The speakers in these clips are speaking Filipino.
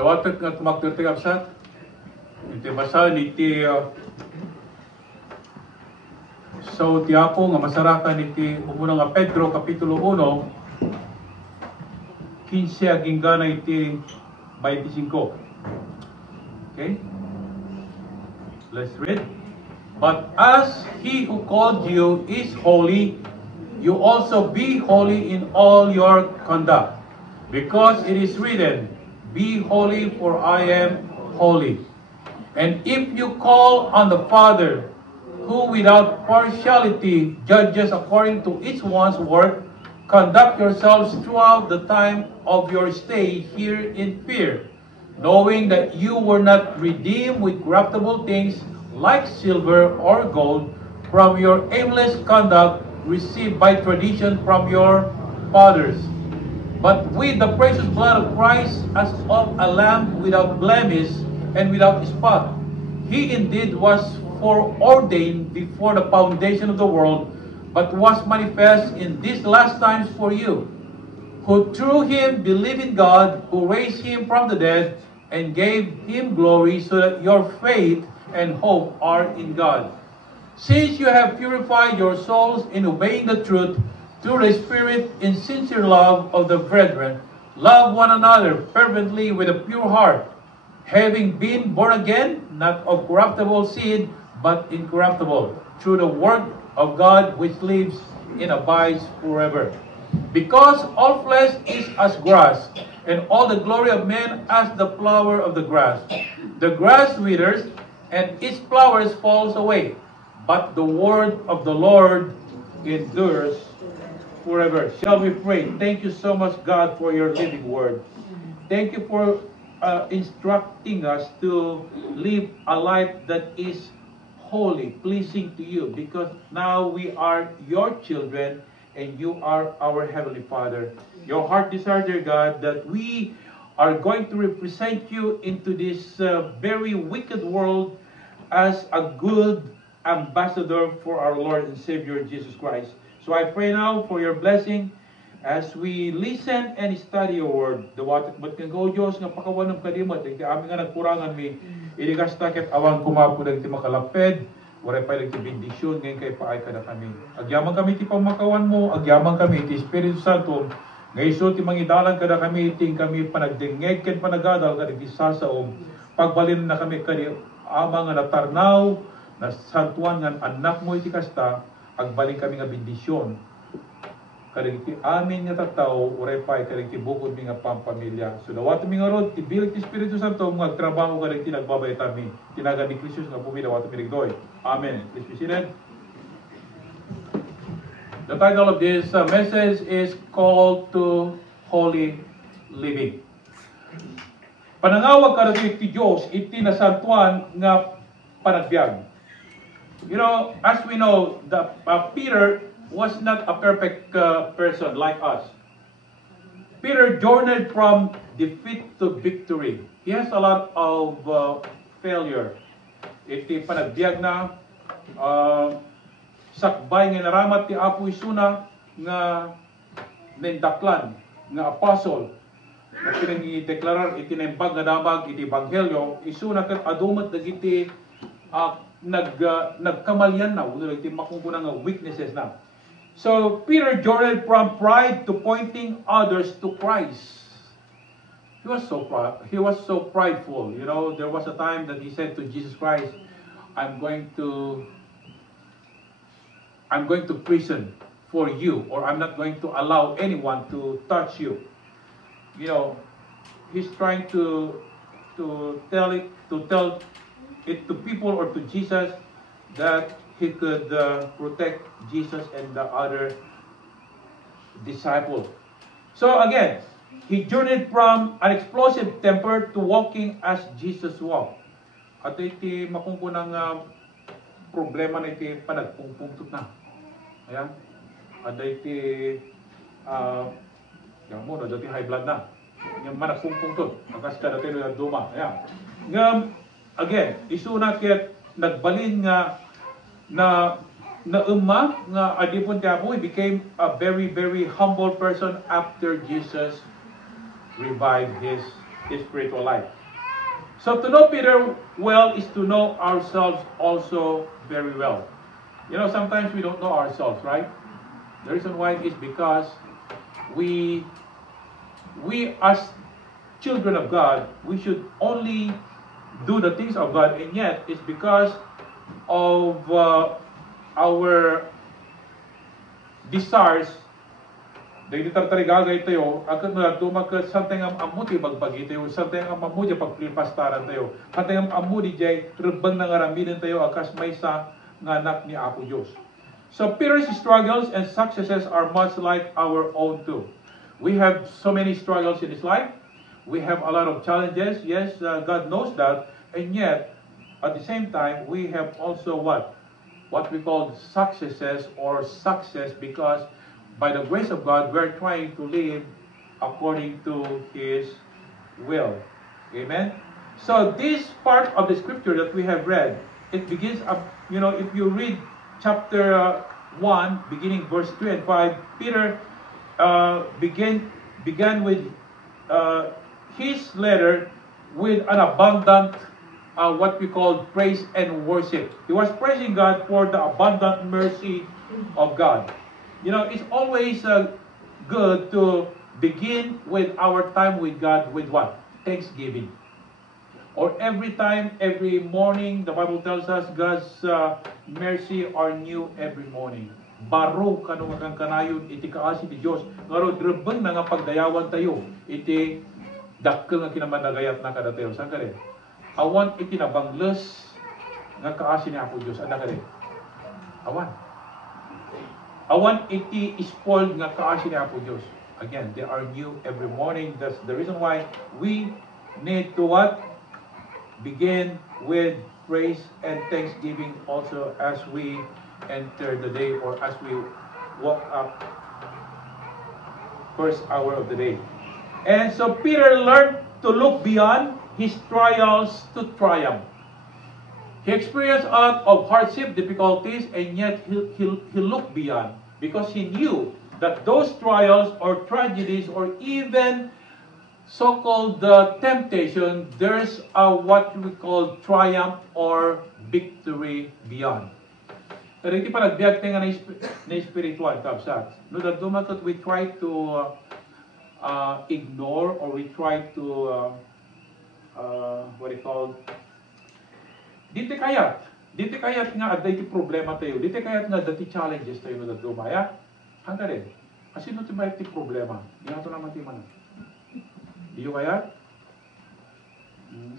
Dawatek nga tumakderti kapsat. Iti basahan iti so tiapo nga masarakan iti umuna nga Pedro kapitulo 1 15 aging gana iti 25. Okay? Let's read. But as he who called you is holy, you also be holy in all your conduct. Because it is written, be holy for I am holy. And if you call on the Father, who without partiality judges according to each one's work, conduct yourselves throughout the time of your stay here in fear, knowing that you were not redeemed with corruptible things like silver or gold from your aimless conduct received by tradition from your fathers, but with the precious blood of Christ as of a lamb without blemish and without spot. He indeed was foreordained before the foundation of the world, but was manifest in these last times for you, who through him believe in God, who raised him from the dead and gave him glory, so that your faith and hope are in God. Since you have purified your souls in obeying the truth through the Spirit in sincere love of the brethren, love one another fervently with a pure heart, having been born again, not of corruptible seed, but incorruptible, through the word of God which lives and abides forever. Because all flesh is as grass, and all the glory of men as the flower of the grass. The grass withers, and its flowers falls away, but the word of the Lord endures forever. Shall we pray? Thank you so much, God, for your living word. Thank you for instructing us to live a life that is holy, pleasing to you, because now we are your children and you are our Heavenly Father. Your heart desire, dear God, that we are going to represent you into this very wicked world as a good ambassador for our Lord and Savior Jesus Christ. So I pray now for your blessing as we listen and study your word. Dawatek ba't kang o Diyos nga pakawanam kadimot, iti amin nga nagkurangan mi, iligasta ket awan kumapo dagiti makalaped, waray pa dagiti bendisyon, ngayon kay paay kada kami. Agyaman kami ti pamakawan mo, agyaman kami ti Espiritu Santo, ngayso ti mangidalan kada kami, ting kami panagdengeg ken panagadal kada ti sasaom, pagbalin na kami kadi amang nga natarnaw, na santuan nga anak mo iti kasta, agbalin kami nga bendisyon. Kadagiti amin nga tattao, uray pay kadagiti bukod mi nga pampamilya. So dawat mi nga rod, tibilig ti Espiritu Santo, mga trabaho kadagiti nagbabay tami. Tinaga ni Kristo nga pumi dawat mi rigdoy. Amen. Please be seated. The title of this message is called to Holy Living. Panangawag kadagiti ti Dios iti nasantuan nga panagbiag. You know, as we know, the Peter was not a perfect person like us. Peter journeyed from defeat to victory. He has a lot of failure. Iti panagbiag na sakbay nga naramat ti Apo Isuna nga nindaklan nga apostle. At pinag-deklarar iti naimbag nga damag iti Ebanghelyo, isuna kat adumat dagiti nagkamalyan na, iti makungkunan nga weaknesses na. So Peter journeyed from pride to pointing others to Christ. He was so prideful. You know, there was a time that he said to Jesus Christ, I'm going to prison for you, or I'm not going to allow anyone to touch you. You know, he's trying to tell it to people or to Jesus that he could protect Jesus and the other disciple. So again, he journeyed from an explosive temper to walking as Jesus walked. At iti makungkunang problema na iti panagpungpungtot na. Ayan. At iti yan mo, dati high blood na. Yung managpungpungtot. Akas ka dati na duma. Ayan. Again, isuna ket nagbalin nga na adipon tiya mo, he became a very, very humble person after Jesus revived his spiritual life. So to know Peter well is to know ourselves also very well. You know, sometimes we don't know ourselves, right? The reason why is because we as children of God, we should only do the things of God, and yet it's because of our desires. Dahil tartarigagay tayo, agad mo dumakat santay ang amuti bagbagi tayo, santay ang amudi pagpilipastaran tayo, santay ang amudi jay rebang na ngaraminin tayo akas may sa nganak ni Apo Diyos. So Peter's struggles and successes are much like our own too. We have so many struggles in his life. We have a lot of challenges. Yes, God knows that. And yet, at the same time, we have also what we call successes or success, because by the grace of God, we're trying to live according to His will. Amen? So this part of the scripture that we have read, it begins up, you know, if you read chapter 1, beginning verse 3 and 5, Peter began with his letter with an abundant what we call praise and worship. He was praising God for the abundant mercy of God. You know, it's always good to begin with our time with God with what? Thanksgiving. Or every time, every morning, the Bible tells us God's mercy are new every morning. Baro kanong kang kanayon iti kaasi ti Dios. Ngaro drebeng nga pagdayawan tayo iti dakkel nga kinamanagayat na kada tayo. Saan ka rin? Awan iti nabangles nga kaasi ni Apo Dios. Ada ka rin? Awan iti spoiled nga kaasi ni Apo Dios. Again, they are new every morning. That's the reason why we need to what? Begin with praise and thanksgiving also as we enter the day or as we walk up first hour of the day. And so Peter learned to look beyond his trials to triumph. He experienced a lot of hardship, difficulties, and yet he looked beyond, because he knew that those trials or tragedies or even so-called temptation, there's a what we call triumph or victory beyond. Pero hindi pa nagbiag tayo na spiritual kapsat. No, that dumatot we try to ignore or we try to what do you call, dito kayat nga at dati problema tayo, dito kayat nga dati challenges tayo na dumaya, handa rin. Kasi no tiba iti problema, yan ito naman timan. Iyo kayat?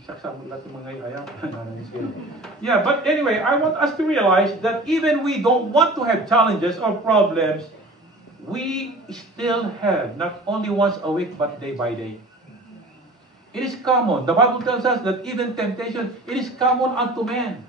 Saksa mo lahat yung mga ayat. Yeah, but anyway, I want us to realize that even we don't want to have challenges or problems, we still have, not only once a week, but day by day. It is common. The Bible tells us that even temptation, it is common unto men.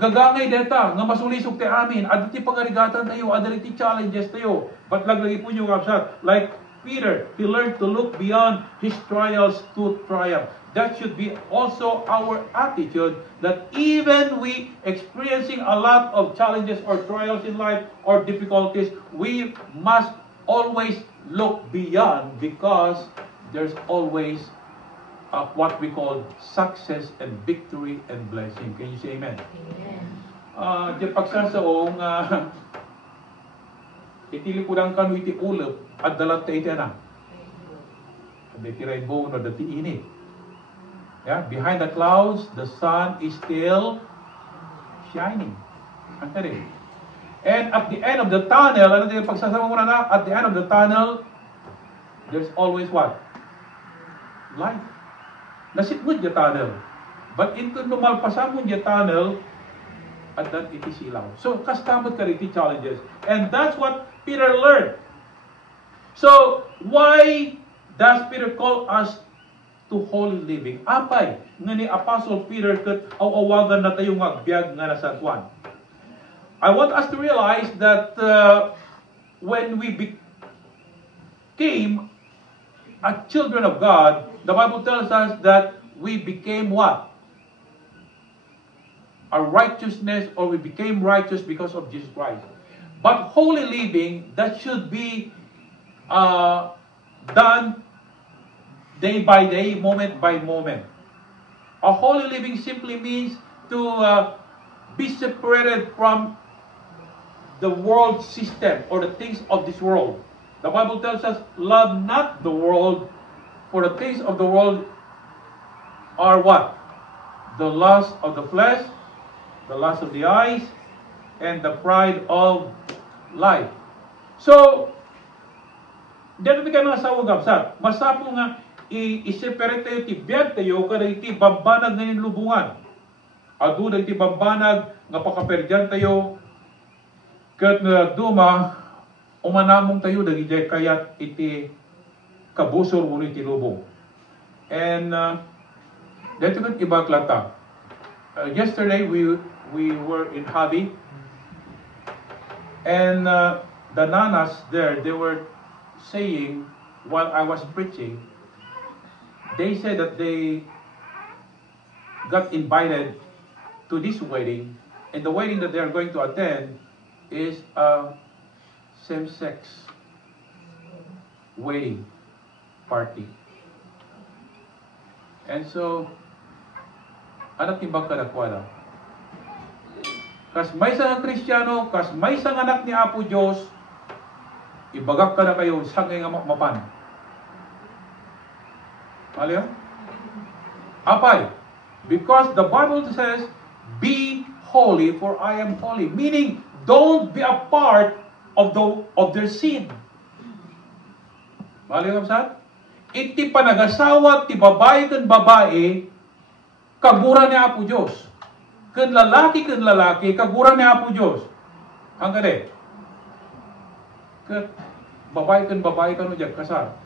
Gagangay deta, nga masulisok ti amin, aditi pangarigatan tayo, aditi challenges tayo. But laglagi po nyo kapsat, like Peter, he learned to look beyond his trials to triumph. That should be also our attitude, that even we experiencing a lot of challenges or trials in life or difficulties, we must always look beyond, because there's always what we call success and victory and blessing. Can you say amen? Amen. Di pagsasaong itilikudan kanu iti ulap at dalat ta iti ana. Iti rainbow no dati init. Yeah, behind the clouds, the sun is still shining. Ang tari. And at the end of the tunnel, ano din pagsasama mo na, at the end of the tunnel, there's always what? Light. Nasitmod yung tunnel. But into numalpasan mo yung tunnel, at that iti silaw. So, kastamot ka rin iti challenges. And that's what Peter learned. So, why does Peter call us to holy living? Apay, nga ni Apostle Peter kat awawagan na tayong agbyag nga na San Juan. I want us to realize that when we became a children of God, the Bible tells us that we became what? A righteousness, or we became righteous because of Jesus Christ. But holy living, that should be done day by day, moment by moment. A holy living simply means to be separated from the world system or the things of this world. The Bible tells us, love not the world, for the things of the world are what? The lust of the flesh, the lust of the eyes, and the pride of life. So, dito ka nga sa ugabsat. Masapo nga, i-separate tayo, tibiyag tayo, kada iti bambanag na yung lubungan. Adu na iti bambanag, nga pakaperdyan tayo, kat na duma, umanamong tayo, dagijay kayat iti kabusor mo iti lubong. And, dito kat ibaglata. Yesterday, we were in Habi, and the nanas there, they were saying, while I was preaching, they said that they got invited to this wedding, and the wedding that they are going to attend is a same-sex wedding party. And so, anak ni Bangka Dakwada, kas may isang Kristiyano, kas may isang anak ni Apo Diyos, ibagak ka na kayo sa nga mapan. Mali yun? Apay? Because the Bible says, be holy for I am holy. Meaning, don't be a part of their sin. Mali yun, kapsat? Iti panagasawa, ti babae kan babae, kagura ni Apo Diyos. Kan lalaki, kagura ni Apo Diyos. Ang kade. Babae kan no dyan, kasar.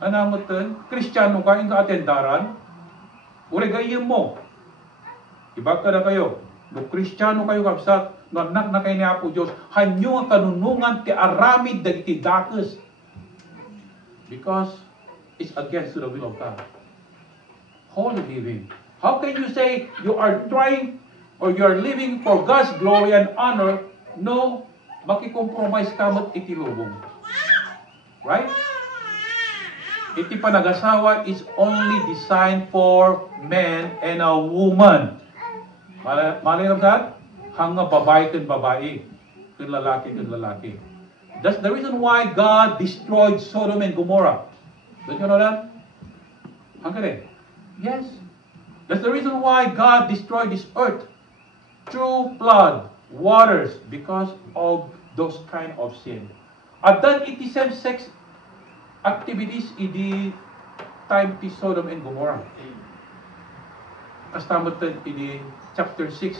Anamot kan, Kristiyano ka, yung kaatendaran, uri gayim mo. Iba ka na kayo. No Kristiyano kayo kapsat, no anak na kayo ni Apo Diyos, hanyo ang kanunungan ti aramid dagiti dakes. Because it's against the will of God. Holy living. How can you say you are trying or you are living for God's glory and honor? No, makikompromise ka mo't itilubong. Right? Iti panagasawa is only designed for man and a woman. Mali na ba? Hanga babae kan babae. Kan lalaki. That's the reason why God destroyed Sodom and Gomorrah. Don't you know that? Hanga rin. Yes. That's the reason why God destroyed this earth through flood, waters, because of those kind of sin. At that iti same-sex activities idi time ti Sodom and Gomorrah. Kastamatan idi chapter 6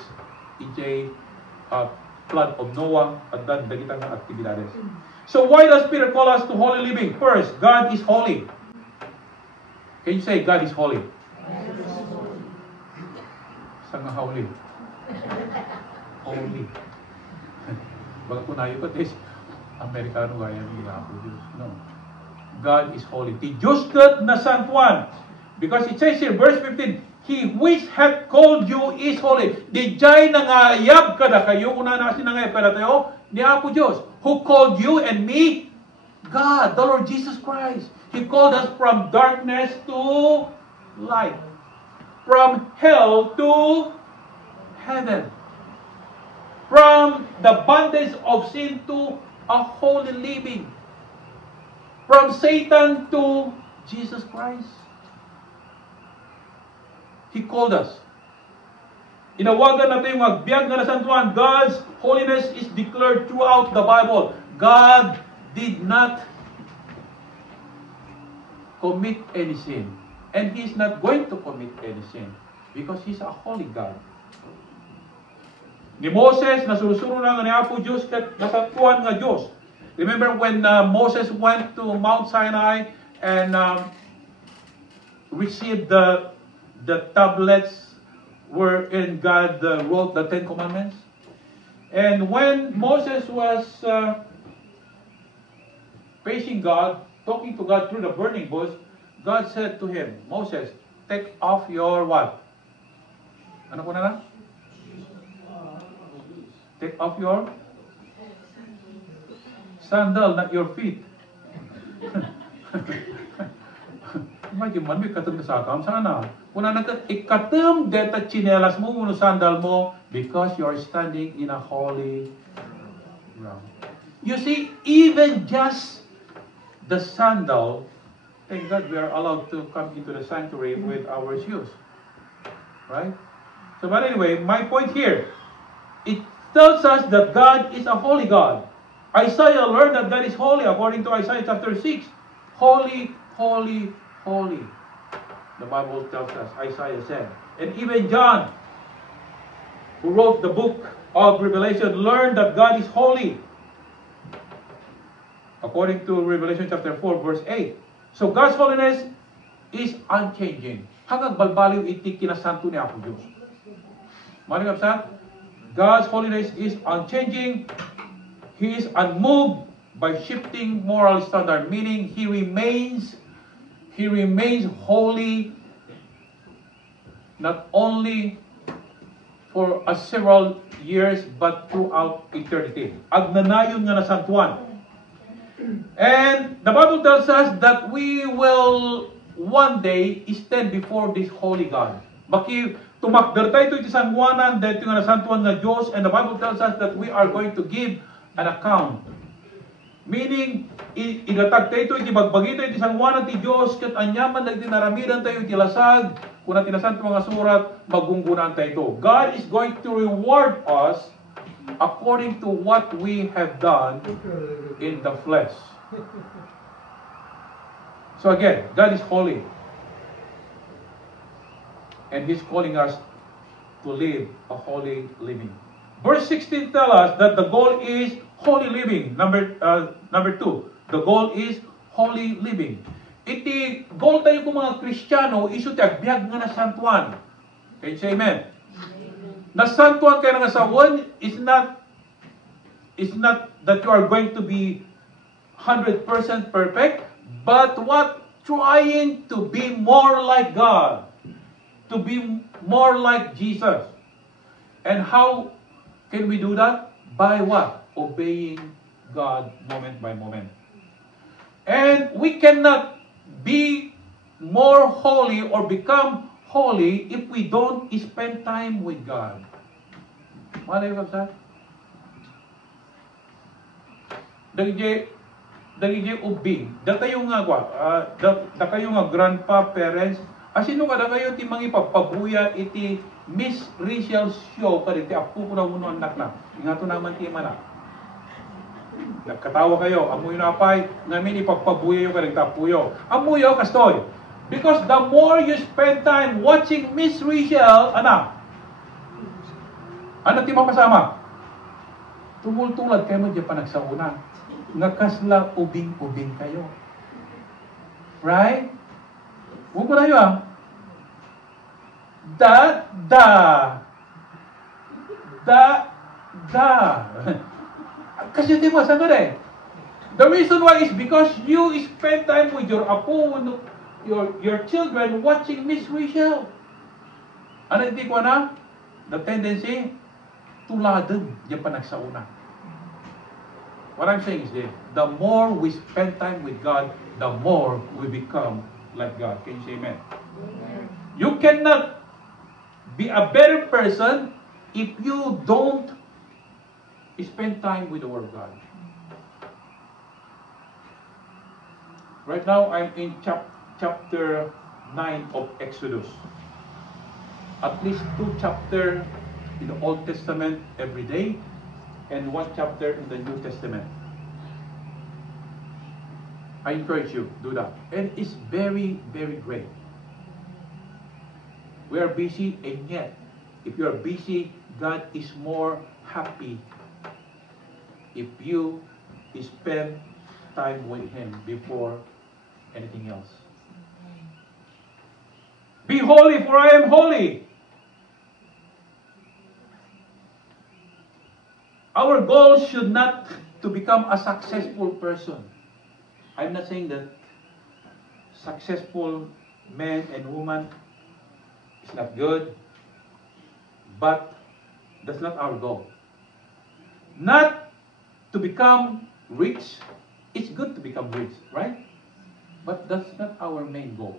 iti flood of Noah at that dagitang actividades. So why does Peter call us to holy living? First, God is holy. Can you say God is holy? Sanga holy. Holy. Baga po nayo ko, tis, Amerikano gaya ng Apo Diyos. No. God is holy. Ti Diyos kat na santuan. Because it says here, verse 15, He which hath called you is holy. Di jay nangayab kada kayo, una na kasi nangayab kada tayo, ni Apo Diyos. Who called you and me? God, the Lord Jesus Christ. He called us from darkness to light. From hell to heaven. From the bondage of sin to a holy living. From Satan to Jesus Christ. He called us. Inawagan natin yung agbyag na nasantuan. God's holiness is declared throughout the Bible. God did not commit any sin. And He is not going to commit any sin. Because He's a holy God. Ni Moses, nasusuro na ni Apo Diyos kat nasantuan nga Diyos. Remember when Moses went to Mount Sinai and received the tablets wherein God wrote the Ten Commandments? And when Moses was facing God, talking to God through the burning bush, God said to him, Moses, take off your what? Ano ko na lang? Take off your sandal, not your feet. Imagine man, may katam na sakam, sana. Kuna na ikatam deta chinelas mo, uno sandal mo, because you are standing in a holy ground. You see, even just the sandal, thank God we are allowed to come into the sanctuary with our shoes. Right? So, but anyway, my point here, it tells us that God is a holy God. Isaiah learned that God is holy according to Isaiah chapter 6. Holy, holy, holy. The Bible tells us, Isaiah said. And even John, who wrote the book of Revelation, learned that God is holy. According to Revelation chapter 4, verse 8. So God's holiness is unchanging. Hanggang balbaliw iti kinasanto ni Apo Diyos. Maring kapsat, God's holiness is unchanging. He is unmoved by shifting moral standard, meaning He remains holy not only for several years but throughout eternity. Agnanayon nga nasantuan. And the Bible tells us that we will one day stand before this holy God. Baki tumakder tayo iti sangwanan dahil nga nasantuan nga Diyos, and the Bible tells us that we are going to give an account. Meaning, idatag tayo iti bagbagi tayo iti sangwanan ti Diyos, kat anyaman nagdinaramidan tayo iti lasag, kung natinasan ito mga surat, magunggunan tayo. God is going to reward us according to what we have done in the flesh. So again, God is holy. And He's calling us to live a holy living. Verse 16 tells us that the goal is holy living. Number 2, the goal is holy living. Iti goal tayo kung mga Kristiyano, iso ti agbyag nga nasantuan. Can you say amen? Nasantuan kayo nga sa one is not that you are going to be 100% perfect, but what? Trying to be more like God. To be more like Jesus. And how can we do that? By what? Obeying God moment by moment. And we cannot be more holy or become holy if we don't spend time with God. Malay ka sa? Dagiti ubing. Datayo nga kwa. Datayo nga grandpa, parents. Asino kada kayo ti mga ipagpabuya iti Miss Rachel Show kada ti apo ko na uno anak na. Ingato naman ti mana. Nagkatawa kayo, amoy na apay, namin ipagpabuya yung kada tapuyo. Amuyo kastoy. Because the more you spend time watching Miss Rachel, ano ti mapasama? Tumultulad kayo mo di pa nagsauna. Nakasla ubing-ubing kayo. Right? Huwag ko na yun. Kasi di ba, saan eh? The reason why is because you spend time with your apo, your children watching Miss Rachel. Ano hindi ko na? The tendency, tuladin, di pa nagsauna. What I'm saying is this, the more we spend time with God, the more we become like God. Can you say amen? Amen? You cannot be a better person if you don't spend time with the Word of God. Right now, I'm in chapter 9 of Exodus. At least 2 chapters in the Old Testament every day, and 1 chapter in the New Testament. I encourage you, do that. And it's very, very great. We are busy, and yet, if you are busy, God is more happy if you spend time with Him before anything else. Be holy, for I am holy. Our goal should not to become a successful person. I'm not saying that successful men and women is not good, but that's not our goal. Not to become rich. It's good to become rich, right? But that's not our main goal.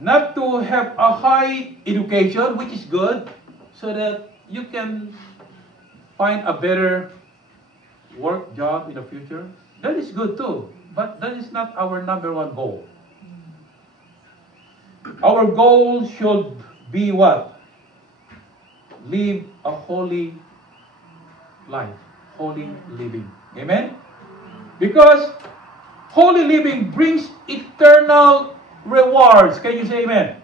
not to have a high education, which is good, so that you can find a better work job in the future. That is good too, but that is not our number one goal. Our goal should be what? Live a holy life, holy living. Amen? Because holy living brings eternal rewards. Can you say amen?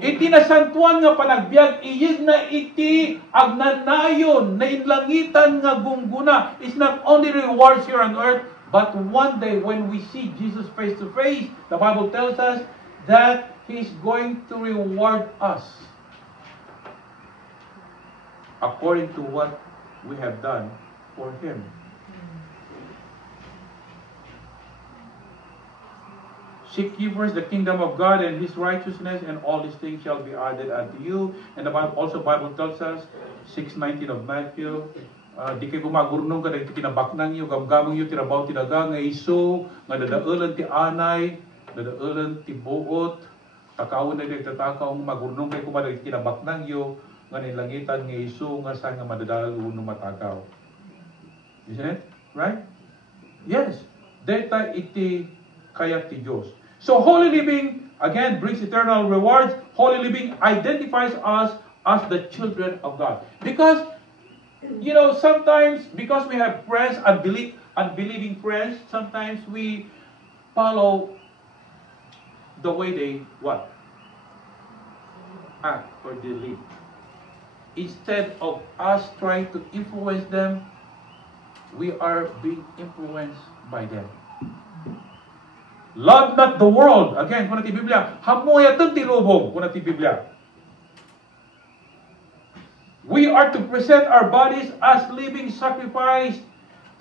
Iti nasantuan nga panagbiag, iyig na iti agnanayon na inlangitan nga gungguna is not only rewards here on earth, but one day when we see Jesus face to face, the Bible tells us that He's going to reward us according to what we have done for Him. Seek ye first the kingdom of God and His righteousness, and all these things shall be added unto you. And the Bible tells us, 6:19 of Matthew, di kayo gumagurnong ka, dahil kinabaknang nyo, gamgamong nyo, tirabaw tinaga, nga iso, nga dadaulan ti anay, dadaulan ti buot, takawon na dahil tatakaw, magurnong kayo kuma, dahil kinabaknang nyo, nga nilangitan, nga iso, nga sa nga madadalo no matakaw. Isn't it? Right? Yes. Deta iti kayat ti Diyos. So holy living, again, brings eternal rewards. Holy living identifies us as the children of God. Because, you know, sometimes, because we have friends, unbelieving friends, sometimes we follow the way they, what? Act or they live. Instead of us trying to influence them, we are being influenced by them. Love not the world. Again, kung natin Biblia, hamoy atong tilubong, kung natin Biblia. We are to present our bodies as living sacrifice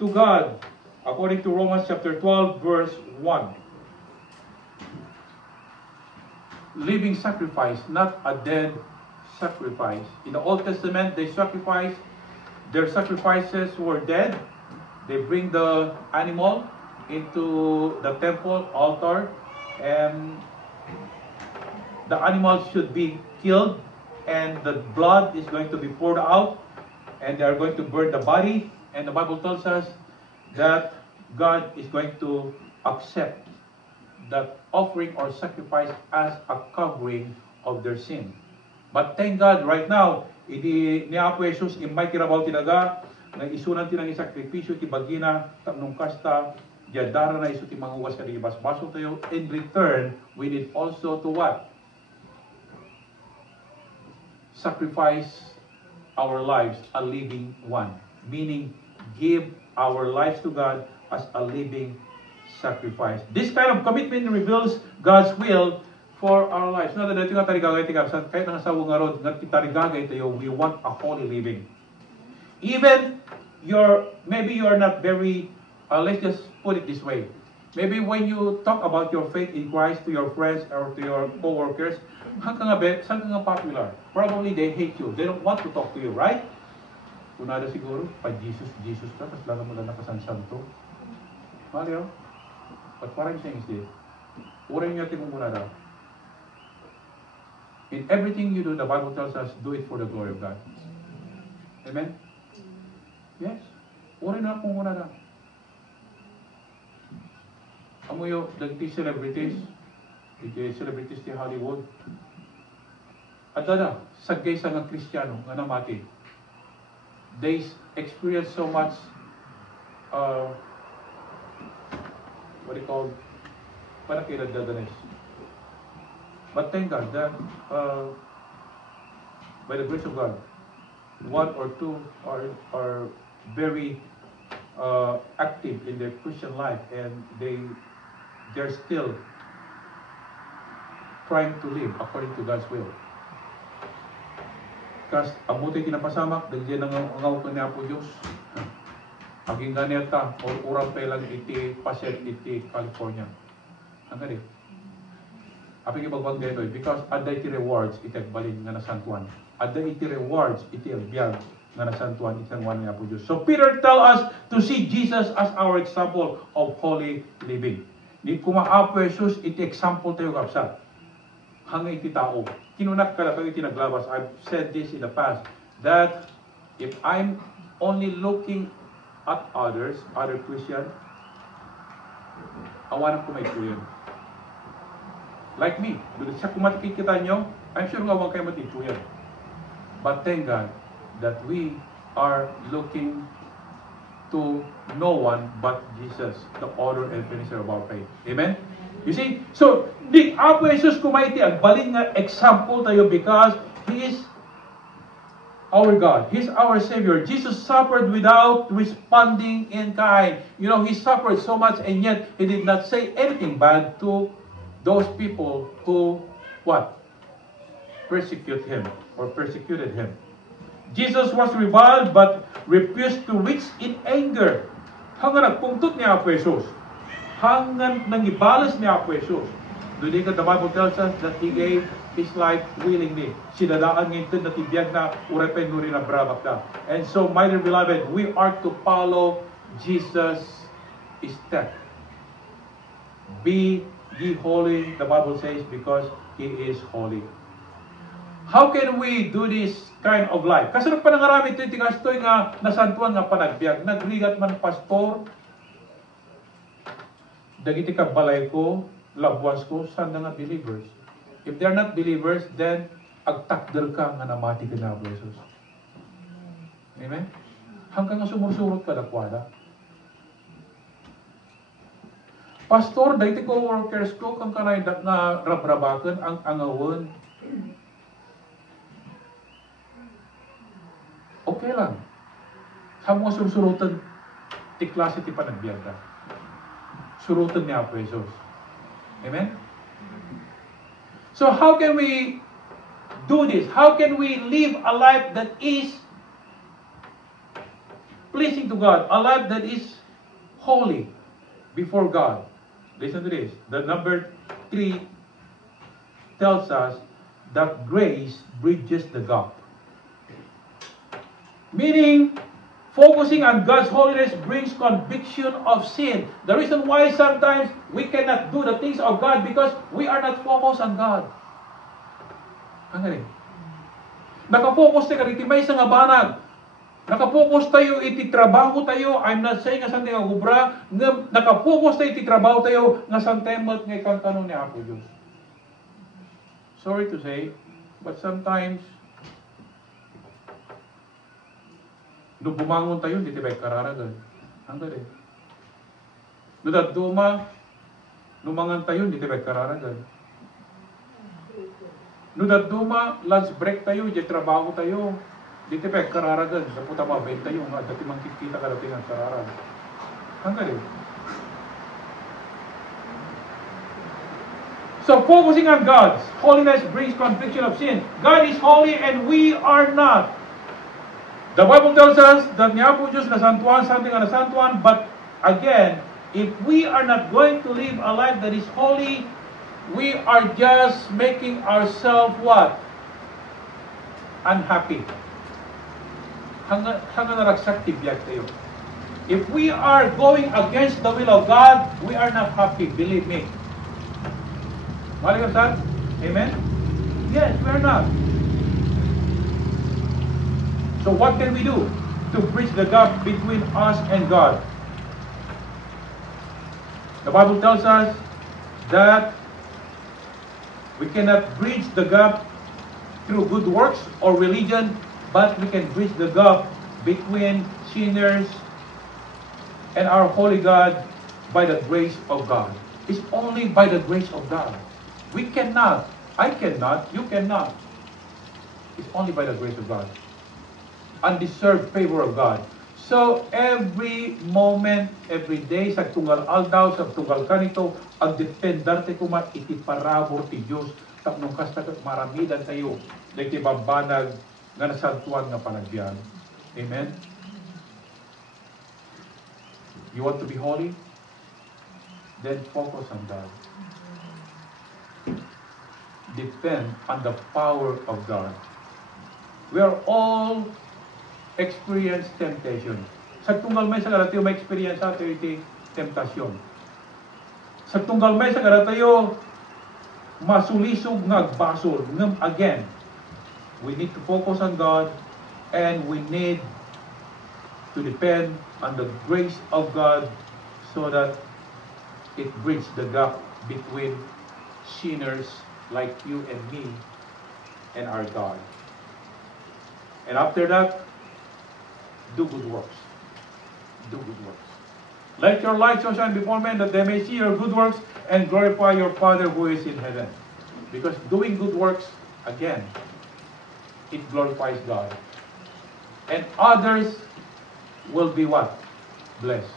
to God, according to Romans chapter 12, verse 1. Living sacrifice, not a dead sacrifice. In the Old Testament, their sacrifices were dead. They bring the animal into the temple altar, and the animal should be killed, and the blood is going to be poured out, and they are going to burn the body. And the Bible tells us that God is going to accept that offering or sacrifice as a covering of their sin. But thank God, right now, idi ni Apo Jesus imay kirabaw tinaga, nga isunan tinang isakripisyo ti bagina tapnong kasta, yadara na iso ti manguwas ka di basbaso tayo. In return, we need also to what? Sacrifice our lives a living one. Meaning, give our lives to God as a living sacrifice. This kind of commitment reveals God's will for our lives. No, dito nga tarigagay tigap sa kahit nga sa wungarod nga tarigagay tayo, we want a holy living. Even maybe you're not very let's just put it this way. Maybe when you talk about your faith in Christ to your friends or to your co-workers, saan ka nga popular? Probably they hate you. They don't want to talk to you, right? Kunada siguro, pa Jesus ka, tapos lang mo lang nakasansanto. Mario? But what I'm saying is this, uray niyo tingong kunada. In everything you do, the Bible tells us, do it for the glory of God. Amen? Yes. Uray na kung kunada. Amuyo, dagiti celebrities ti Hollywood. At sagay sa nga Kristiyano nga namati. They experience so much, what do you call, panakilagdadanes. But thank God that by the grace of God, one or two are very active in their Christian life, and they're still trying to live according to God's will. Kas amuti kinapasamak dagyan ng angaw ko niya po Diyos. Aging ganeta or urang pelang iti Pasig iti California. Ang gani. Api kibagbag dito because ada iti rewards iti agbalin nga nasantuan. Ada iti rewards iti agbiag nga nasantuan iti angwan niya po Diyos. So Peter tell us to see Jesus as our example of holy living. Ni kumaapo Jesus iti example tayo kapsat. hanggang iti tao. Kinunak ka lang iti naglabas. I've said this in the past, that if I'm only looking at others, other Christian, awanan ko may tuyan. Like me, doon siya kung matikikita nyo, I'm sure nga awang kayo matituyan. But thank God that we are looking to no one but Jesus, the author and finisher of our faith. Amen? You see? So, di Apo Jesus kumaiti ang balin nga example tayo because He is our God. He's our Savior. Jesus suffered without responding in kind. You know, He suffered so much and yet He did not say anything bad to those people who, what? Persecute Him or persecuted Him. Jesus was reviled but refused to reach in anger. Hanggang nagpungtot ni Apo Jesus. Hanggang nangibalas ni Apo Jesus. Doon the Bible tells us that He gave His life willingly. Sinadaan ngayon na tibiyag na urepen nuri na brabak na. And so, my dear beloved, we are to follow Jesus' step. Be ye holy, the Bible says, because He is holy. How can we do this kind of life? Kasi nung panangarami ito, tingastoy nga nasantuan nga panagbiag. Nagrigat man pastor, dagiti ka balay ko, labuas ko, saan nga believers? If they're not believers, then agtakder ka nga namati ka na, Jesus. Amen? Hanggang nga sumusurot ka dakwada. Pastor, dahiti ko workers ko, kang kanay nga rabrabakan, ang angawon. Okay lang. Sa mga surusurutan, ti klase ti panagbiag ka. Surutan niya Apo Jesus. Amen? So how can we do this? How can we live a life that is pleasing to God? A life that is holy before God. Listen to this. The number 3 tells us that grace bridges the gap. Meaning, focusing on God's holiness brings conviction of sin. The reason why sometimes we cannot do the things of God because we are not focused on God. Ang galing. Nakafocus tayo kariti may isang abanag. Nakafocus tayo iti trabaho tayo. I'm not saying nga sante nga hubra. Nakafocus tayo iti trabaho tayo nga sante mat nga ikantano ni Apo Diyos. Sorry to say, but sometimes nung bumangon tayo, hindi tayo kararagan. Hanggang eh. Nung daduma, numangan tayo, hindi tayo kararagan. Nung daduma, lunch break tayo, hindi trabaho tayo, hindi tayo kararagan. Sa puta mabay tayo, nga dati mangkikita ka dati ng kararagan. Hanggang eh. So focusing on God's holiness brings conviction of sin. God is holy and we are not. The Bible tells us that niya po Diyos nasantuan, something na nasantuan, but again, if we are not going to live a life that is holy, we are just making ourselves what? Unhappy. Hanggang naragsak tibiyag tayo. If we are going against the will of God, we are not happy, believe me. Maligam sir? Amen? Yes, we are not. So what can we do to bridge the gap between us and God? The Bible tells us that we cannot bridge the gap through good works or religion, but we can bridge the gap between sinners and our holy God by the grace of God. It's only by the grace of God. We cannot, I cannot, you cannot. It's only by the grace of God. Undeserved favor of God. So, every moment, every day, sa tunggal aldaw, sa tunggal kanito, ang dependarte kuma iti parabor ti Diyos. Tapnong kasta maramidan tayo, na iti babanag nga nasantuan nga panagbiyan. Amen? You want to be holy? Then focus on God. Depend on the power of God. We are all experience temptation. Sa tunggal may sa garatayo, may experience natin iti temptasyon. Sa tunggal may sa garatayo, masulisog nga basol. Again, we need to focus on God, and we need to depend on the grace of God so that it bridges the gap between sinners like you and me and our God. And after that, do good works. Do good works. Let your light so shine before men that they may see your good works and glorify your Father who is in heaven. Because doing good works, again, it glorifies God. And others will be what? Blessed.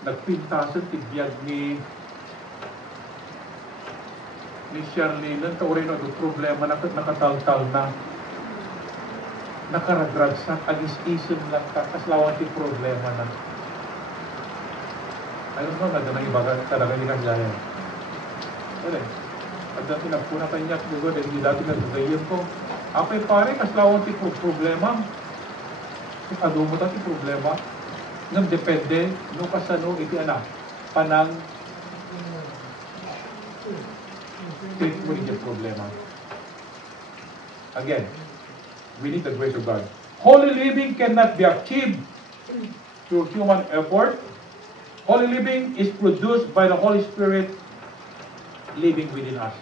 Nagpintasan tibiyag ni Charlene, ang taurino, do problema na nakataltal na nakaragragsak, agis-isim lang ka, kaslawan ti problema na. Ayun mo, nagdamang ibaga talaga ni Kagaya. Dali, at dati nagpuna kanyak, bugo, dahil dati nagdagayin ko. Apay pare, kaslawan ti problema. Ado mo ti problema. Nang depende, no kasano, iti anak, panang treat mo rin yung problema. Again, we need the grace of God. Holy living cannot be achieved through human effort. Holy living is produced by the Holy Spirit living within us.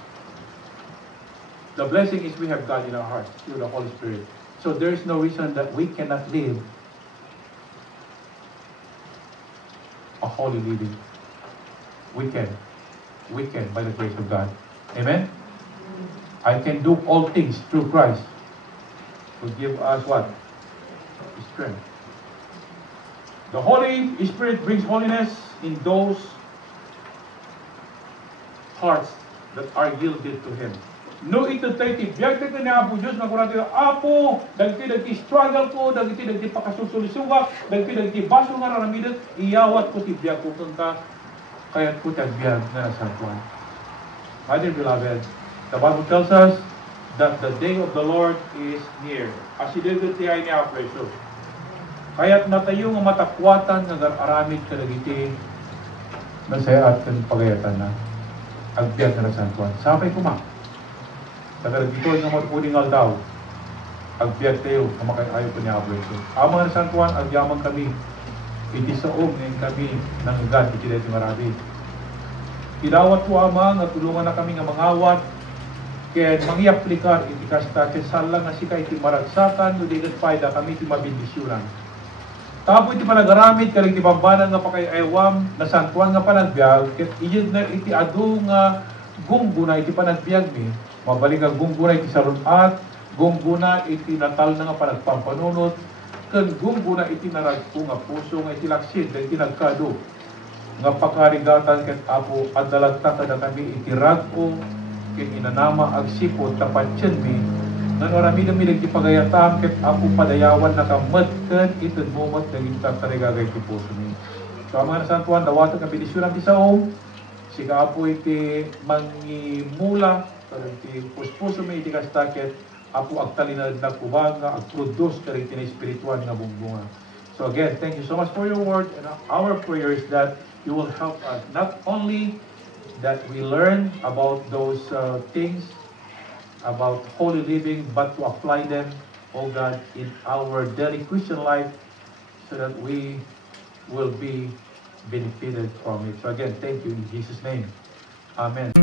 The blessing is we have God in our hearts through the Holy Spirit. So there is no reason that we cannot live a holy living. We can. We can by the grace of God. Amen? I can do all things through Christ who give us what? Strength. The Holy Spirit brings holiness in those hearts that are yielded to Him. No ito tayo tibiyag tayo ni Apo Diyos, magkurati tayo, Apo, dagiti struggle ko, dagiti pakasusulisuwak, dagiti baso nga naramidan, iyawat ko tibiyag ko kung ka, kaya't ko tibiyag na nasatuan. My dear beloved, the Bible tells us that the day of the Lord is near. As he did it ni Apo Jesus. Kaya't natayo nga matakwatan nga aramid ka dagiti masaya at pagayatan na agbyag na nasatuan. Sapay ko ma. Tagal dito nga magpuningal daw. Agbyag tayo, kamakayayo ko niya Apo Jesus. Amang nasantuan, agyaman kami. Iti saog ngayon kami ng agad, iti dito marabi. Idawat ko amang at tulungan na kami nga mangawat. Kaya mangiaplikar iti kasta, kaya salang nga sika iti maragsakan, no digat paida kami iti mabindisyonan. Tapo iti panagaramit, kaling iti pambanan nga pakayayawam, nasantuan nga panagbiag, kaya iyad na iti adu nga gungguna iti panagbiag mi. Mabalik ang gungguna iti sarunat, gungguna iti natal na nga panagpampanunot, kan gungguna iti naragpo nga puso nga iti laksid, iti nagkado. Nga pakarigatan ket Apo, adalagta kada kami iti ragpo, ket inanama agsipot tapatsyan mi, nga noramidami iti pagayatam ket Apo padayawan nakamet ket itud momot dagiti tatarigagay iti puso mi. So ang mga nasantuan, dawatan nga binisyonan ti saom, siga Apo iti mangimula, iti puspuso mi iti kastaket, Apo agtalinad na kubanga, agproduce ka rin iti na espiritual nga bungbunga. So again, thank you so much for your word, and our prayer is that you will help us, not only that we learn about those things, about holy living, but to apply them, oh God, in our daily Christian life, so that we will be benefited from it. So again, thank you in Jesus' name. Amen.